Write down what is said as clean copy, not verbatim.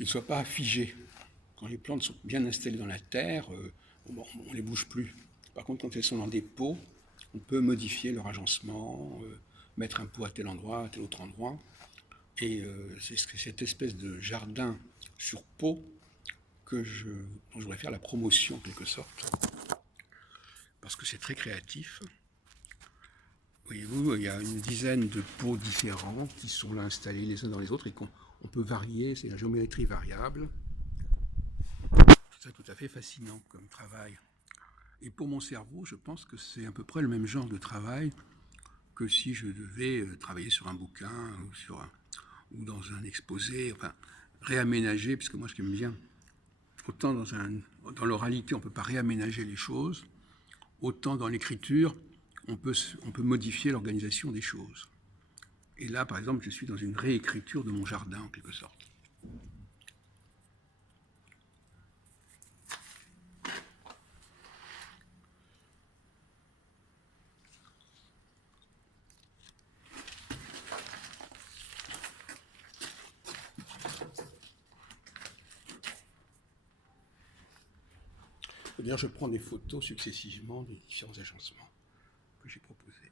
qu'ils ne soient pas figés. Quand les plantes sont bien installées dans la terre, on ne les bouge plus. Par contre, quand elles sont dans des pots, on peut modifier leur agencement, mettre un pot à tel endroit, à tel autre endroit. Et c'est cette espèce de jardin sur pot dont je voudrais faire la promotion en quelque sorte, parce que c'est très créatif. Voyez-vous, il y a une dizaine de pots différents qui sont là installés les uns dans les autres et qu'on peut varier, c'est la géométrie variable. C'est tout à fait fascinant comme travail. Et pour mon cerveau, je pense que c'est à peu près le même genre de travail que si je devais travailler sur un bouquin ou dans un exposé, enfin, réaménager, puisque moi, ce qui me vient, autant dans l'oralité, on ne peut pas réaménager les choses, autant dans l'écriture, on peut modifier l'organisation des choses. Et là, par exemple, je suis dans une réécriture de mon jardin, en quelque sorte. C'est-à-dire, je prends des photos successivement des différents agencements que j'ai proposés.